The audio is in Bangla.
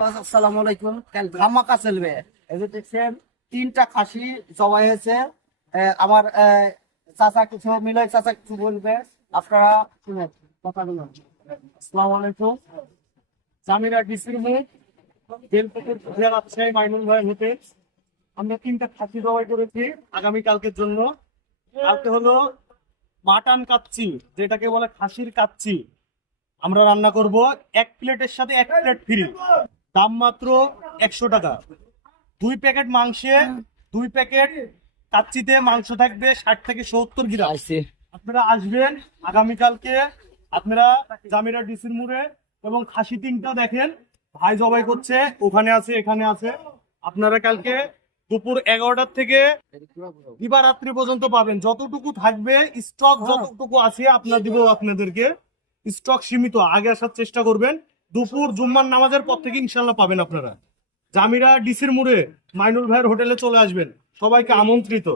আসসালামু আলাইকুম। কাল ধামাকা চলবে। এই যে দেখছেন 3টা খাসি জবাই হয়েছে। আমার চাচা কিছু মিলাই চাচা কিছু বলবে, আপনারা শুনেন কথাগুলো। আসসালামু আলাইকুম। জামিরা ডিসির মুখ বেলপুকুর জেলা রাজশাহী মাইনুল ভাই হতে আমরা 3টা খাসি জবাই করেছি আগামীকালকের জন্য। কালকে হলো মাটন কাচ্চি, যেটাকে বলে খাসির কাচ্চি। আমরা রান্না করব 1 প্লেটের সাথে 1 প্লেট ফ্রি, দাম মাত্র 100 টাকা। 2 প্যাকেট মাংসে 2 প্যাকেট কাচ্চিতে মাংস থাকবে 60 থেকে 70 গ্রাম। আপনারা আসবেন আগামীকালকে, আপনারা জামিরা ডিসির মোড়ে। এবং খাসি 3টা দেখেন ভাই জবাই করছে, ওখানে আছে এখানে আছে। আপনারা কালকে দুপুর 11টার থেকে দিবারাত্রি পর্যন্ত পাবেন। যতটুকু থাকবে স্টক, যতটুকু আছে আপনার দিব আপনাদেরকে। স্টক সীমিত, আগে আসার চেষ্টা করবেন। দুপুর জুম্মার নামাজের পর থেকে ইনশাল্লাহ পাবেন আপনারা। জামিরা ডিসির মোড়ে মাইনুল ভাইয়ের হোটেলে চলে আসবেন, সবাইকে আমন্ত্রিত।